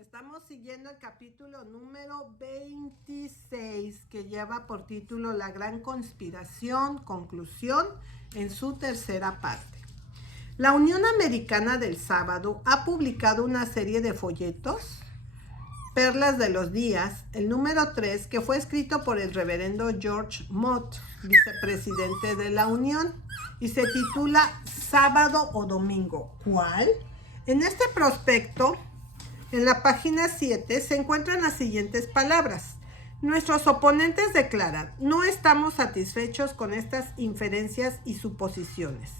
Estamos siguiendo el capítulo número 26 que lleva por título La Gran Conspiración, conclusión en su tercera parte. La Unión Americana del Sábado ha publicado una serie de folletos, Perlas de los Días, el número 3, que fue escrito por el reverendo George Mott, vicepresidente de la Unión, y se titula Sábado o Domingo. ¿Cuál? En este prospecto, en la página 7, se encuentran las siguientes palabras. Nuestros oponentes declaran: no estamos satisfechos con estas inferencias y suposiciones.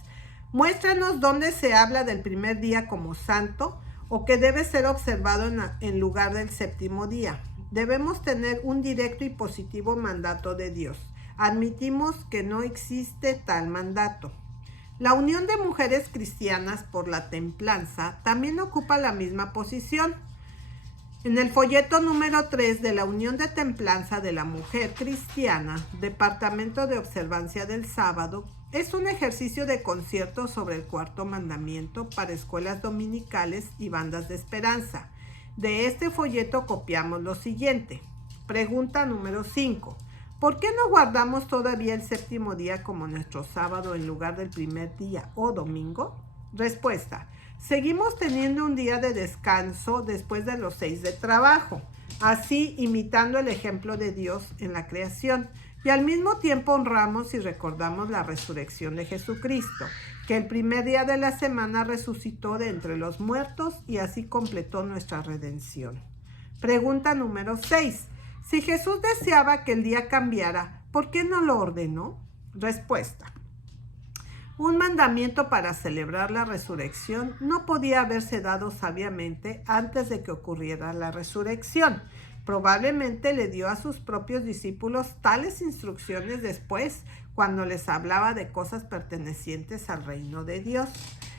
Muéstranos dónde se habla del primer día como santo o que debe ser observado en lugar del séptimo día. Debemos tener un directo y positivo mandato de Dios. Admitimos que no existe tal mandato. La Unión de Mujeres Cristianas por la Templanza también ocupa la misma posición. En el folleto número 3 de la Unión de Templanza de la Mujer Cristiana, Departamento de Observancia del Sábado, es un ejercicio de concierto sobre el cuarto mandamiento para escuelas dominicales y bandas de esperanza. De este folleto copiamos lo siguiente. Pregunta número 5. ¿Por qué no guardamos todavía el séptimo día como nuestro sábado en lugar del primer día o domingo? Respuesta. Seguimos teniendo un día de descanso después de los 6 de trabajo, así imitando el ejemplo de Dios en la creación, y al mismo tiempo honramos y recordamos la resurrección de Jesucristo, que el primer día de la semana resucitó de entre los muertos y así completó nuestra redención. Pregunta número 6. Si Jesús deseaba que el día cambiara, ¿por qué no lo ordenó? Respuesta. Un mandamiento para celebrar la resurrección no podía haberse dado sabiamente antes de que ocurriera la resurrección. Probablemente le dio a sus propios discípulos tales instrucciones después, cuando les hablaba de cosas pertenecientes al reino de Dios.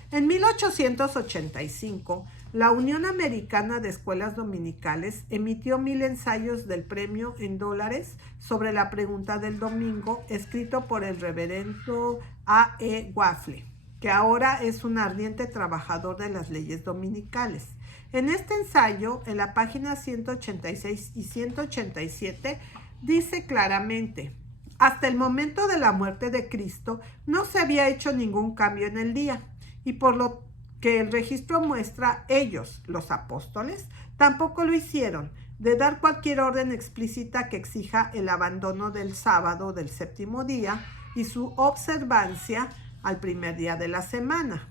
En 1885, la Unión Americana de Escuelas Dominicales emitió 1000 ensayos del premio en dólares sobre la pregunta del domingo, escrito por el reverendo A.E. Waffle, que ahora es un ardiente trabajador de las leyes dominicales. En este ensayo, en la página 186 y 187, dice claramente: hasta el momento de la muerte de Cristo no se había hecho ningún cambio en el día, y por lo que el registro muestra, ellos, los apóstoles, tampoco lo hicieron, de dar cualquier orden explícita que exija el abandono del sábado del séptimo día y su observancia al primer día de la semana.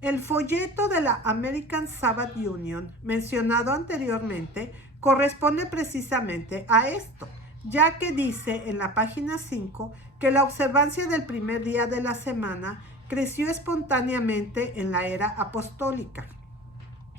El folleto de la American Sabbath Union, mencionado anteriormente, corresponde precisamente a esto, ya que dice en la página 5 que la observancia del primer día de la semana creció espontáneamente en la era apostólica,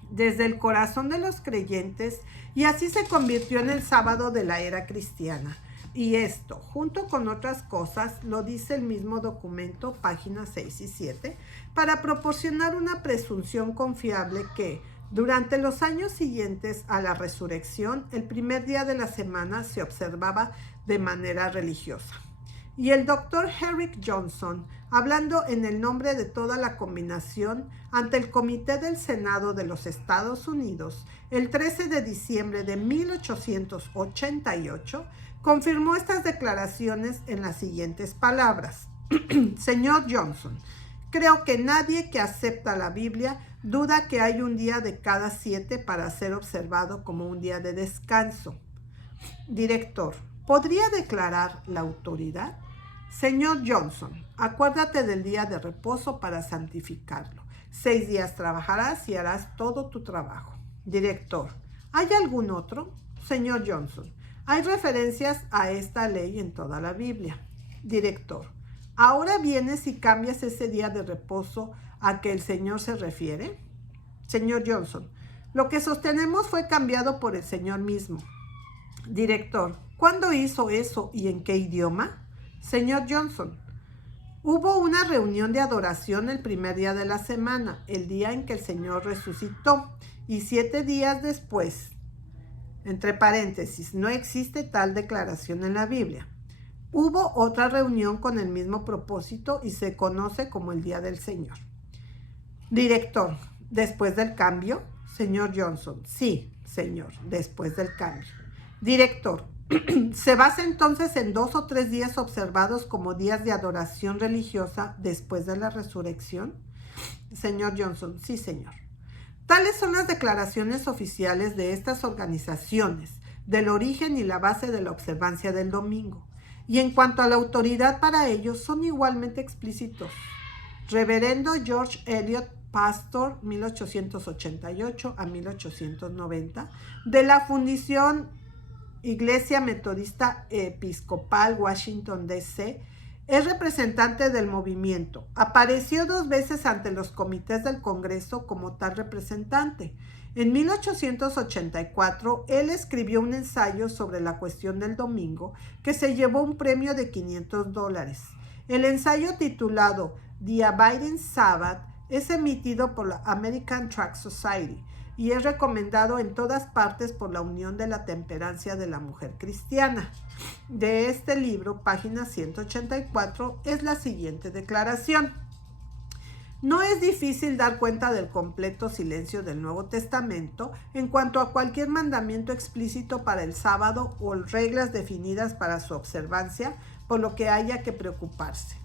desde el corazón de los creyentes, y así se convirtió en el sábado de la era cristiana. Y esto, junto con otras cosas, lo dice el mismo documento, páginas 6 y 7, para proporcionar una presunción confiable que, durante los años siguientes a la resurrección, el primer día de la semana se observaba de manera religiosa. Y el doctor Herrick Johnson, hablando en el nombre de toda la combinación ante el Comité del Senado de los Estados Unidos, el 13 de diciembre de 1888, confirmó estas declaraciones en las siguientes palabras. Señor Johnson, creo que nadie que acepta la Biblia duda que hay un día de cada 7 para ser observado como un día de descanso. Director, ¿podría declarar la autoridad? Señor Johnson, acuérdate del día de reposo para santificarlo. 6 días trabajarás y harás todo tu trabajo. Director, ¿hay algún otro? Señor Johnson, hay referencias a esta ley en toda la Biblia. Director, ¿ahora vienes y cambias ese día de reposo a que el Señor se refiere? Señor Johnson, lo que sostenemos fue cambiado por el Señor mismo. Director, ¿cuándo hizo eso y en qué idioma? Señor Johnson, hubo una reunión de adoración el primer día de la semana, el día en que el Señor resucitó, y 7 días después. Entre paréntesis, no existe tal declaración en la Biblia. Hubo otra reunión con el mismo propósito y se conoce como el Día del Señor. Director, después del cambio. Señor Johnson, sí, señor, después del cambio. Director, ¿se basa entonces en 2 o 3 días observados como días de adoración religiosa después de la resurrección? Señor Johnson, sí, señor. Tales son las declaraciones oficiales de estas organizaciones, del origen y la base de la observancia del domingo. Y en cuanto a la autoridad para ellos, son igualmente explícitos. Reverendo George Eliot, pastor 1888 a 1890, de la Fundación Iglesia Metodista Episcopal Washington, D.C., es representante del movimiento. Apareció 2 veces ante los comités del Congreso como tal representante. En 1884, él escribió un ensayo sobre la cuestión del domingo que se llevó un premio de $500. El ensayo titulado The Abiding Sabbath es emitido por la American Tract Society y es recomendado en todas partes por la Unión de la Temperancia de la Mujer Cristiana. De este libro, página 184, es la siguiente declaración. No es difícil dar cuenta del completo silencio del Nuevo Testamento en cuanto a cualquier mandamiento explícito para el sábado o reglas definidas para su observancia, por lo que haya que preocuparse.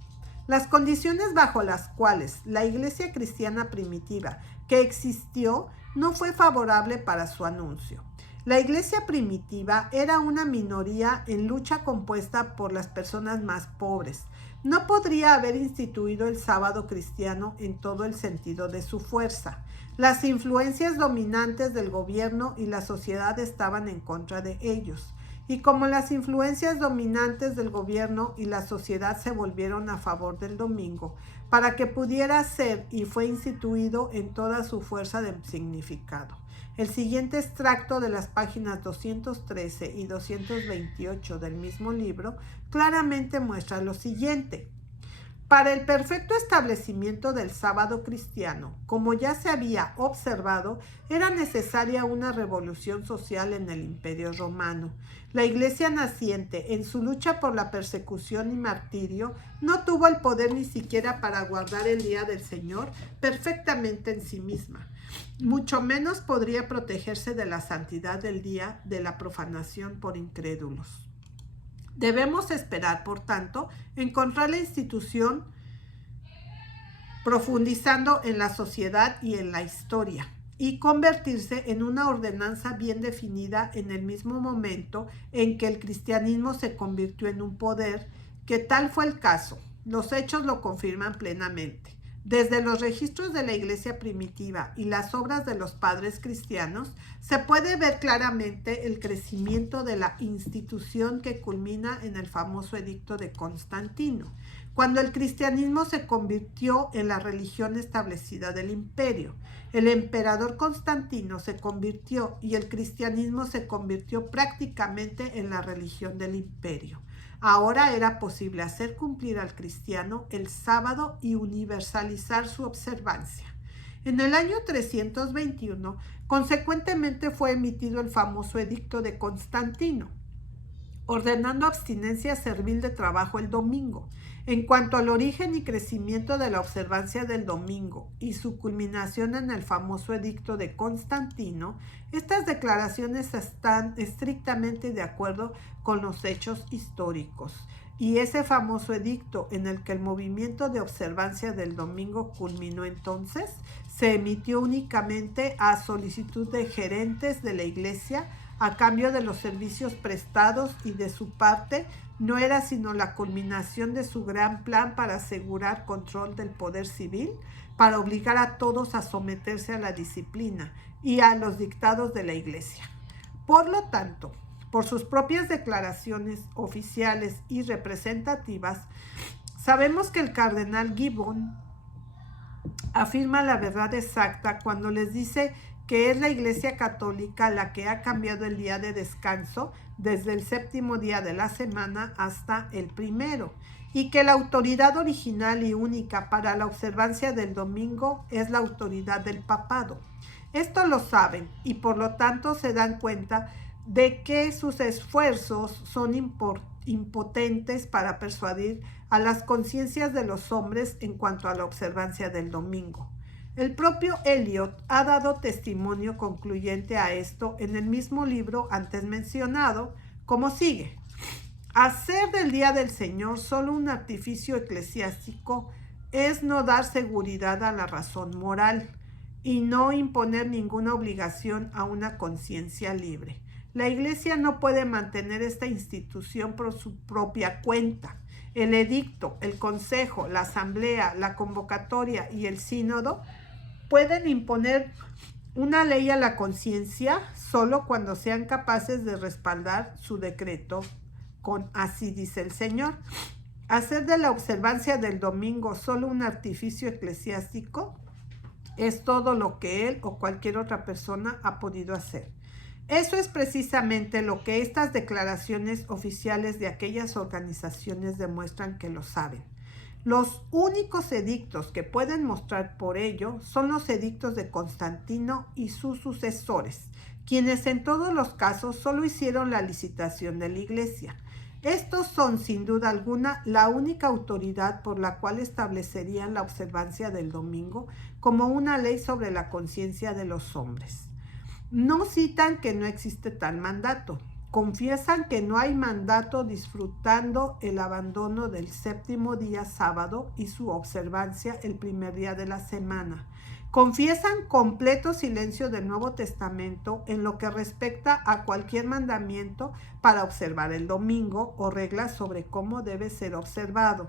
Las condiciones bajo las cuales la Iglesia cristiana primitiva que existió no fue favorable para su anuncio. La iglesia primitiva era una minoría en lucha compuesta por las personas más pobres. No podría haber instituido el sábado cristiano en todo el sentido de su fuerza. Las influencias dominantes del gobierno y la sociedad estaban en contra de ellos. Y como las influencias dominantes del gobierno y la sociedad se volvieron a favor del domingo, para que pudiera ser y fue instituido en toda su fuerza de significado. El siguiente extracto de las páginas 213 y 228 del mismo libro claramente muestra lo siguiente. Para el perfecto establecimiento del sábado cristiano, como ya se había observado, era necesaria una revolución social en el Imperio Romano. La Iglesia naciente, en su lucha por la persecución y martirio, no tuvo el poder ni siquiera para guardar el día del Señor perfectamente en sí misma. Mucho menos podría protegerse de la santidad del día de la profanación por incrédulos. Debemos esperar, por tanto, encontrar la institución profundizando en la sociedad y en la historia y convertirse en una ordenanza bien definida en el mismo momento en que el cristianismo se convirtió en un poder, que tal fue el caso. Los hechos lo confirman plenamente. Desde los registros de la iglesia primitiva y las obras de los padres cristianos, se puede ver claramente el crecimiento de la institución que culmina en el famoso edicto de Constantino, cuando el cristianismo se convirtió en la religión establecida del imperio. El emperador Constantino se convirtió y el cristianismo se convirtió prácticamente en la religión del imperio. Ahora era posible hacer cumplir al cristiano el sábado y universalizar su observancia. En el año 321, consecuentemente fue emitido el famoso edicto de Constantino, ordenando abstinencia servil de trabajo el domingo. En cuanto al origen y crecimiento de la observancia del domingo y su culminación en el famoso edicto de Constantino, estas declaraciones están estrictamente de acuerdo con los hechos históricos. Y ese famoso edicto en el que el movimiento de observancia del domingo culminó entonces, se emitió únicamente a solicitud de gerentes de la iglesia a cambio de los servicios prestados, y de su parte no era sino la culminación de su gran plan para asegurar control del poder civil, para obligar a todos a someterse a la disciplina y a los dictados de la iglesia. Por lo tanto, por sus propias declaraciones oficiales y representativas, sabemos que el cardenal Gibbon afirma la verdad exacta cuando les dice que es la Iglesia Católica la que ha cambiado el día de descanso desde el 7º día de la semana hasta el 1º, y que la autoridad original y única para la observancia del domingo es la autoridad del papado. Esto lo saben y por lo tanto se dan cuenta de que sus esfuerzos son impotentes para persuadir a las conciencias de los hombres en cuanto a la observancia del domingo. El propio Eliot ha dado testimonio concluyente a esto en el mismo libro antes mencionado, como sigue. Hacer del Día del Señor solo un artificio eclesiástico es no dar seguridad a la razón moral y no imponer ninguna obligación a una conciencia libre. La Iglesia no puede mantener esta institución por su propia cuenta. El edicto, el consejo, la asamblea, la convocatoria y el sínodo pueden imponer una ley a la conciencia solo cuando sean capaces de respaldar su decreto con así dice el Señor. Hacer de la observancia del domingo solo un artificio eclesiástico es todo lo que él o cualquier otra persona ha podido hacer. Eso es precisamente lo que estas declaraciones oficiales de aquellas organizaciones demuestran que lo saben. Los únicos edictos que pueden mostrar por ello son los edictos de Constantino y sus sucesores, quienes en todos los casos solo hicieron la licitación de la Iglesia. Estos son, sin duda alguna, la única autoridad por la cual establecerían la observancia del domingo como una ley sobre la conciencia de los hombres. No citan que no existe tal mandato. Confiesan que no hay mandato disfrutando el abandono del séptimo día sábado y su observancia el primer día de la semana. Confiesan completo silencio del Nuevo Testamento en lo que respecta a cualquier mandamiento para observar el domingo o reglas sobre cómo debe ser observado.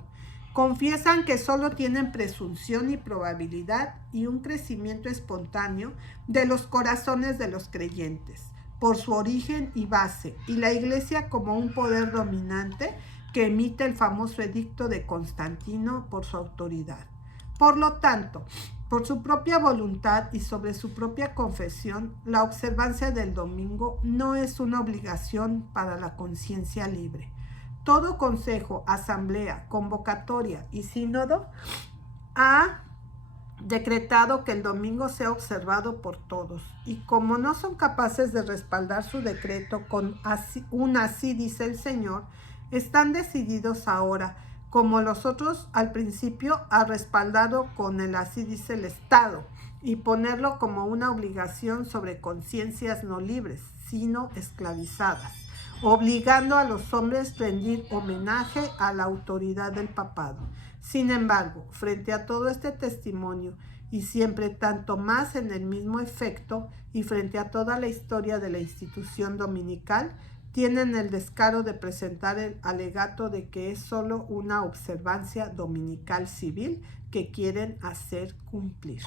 Confiesan que solo tienen presunción y probabilidad y un crecimiento espontáneo de los corazones de los creyentes, por su origen y base, y la Iglesia como un poder dominante que emite el famoso edicto de Constantino por su autoridad. Por lo tanto, por su propia voluntad y sobre su propia confesión, la observancia del domingo no es una obligación para la conciencia libre. Todo consejo, asamblea, convocatoria y sínodo ha decretado que el domingo sea observado por todos, y como no son capaces de respaldar su decreto con un así dice el Señor, están decididos ahora, como los otros al principio, a respaldarlo con el así dice el Estado y ponerlo como una obligación sobre conciencias no libres, sino esclavizadas, obligando a los hombres a rendir homenaje a la autoridad del papado. Sin embargo, frente a todo este testimonio, y siempre tanto más en el mismo efecto, y frente a toda la historia de la institución dominical, tienen el descaro de presentar el alegato de que es solo una observancia dominical civil que quieren hacer cumplir.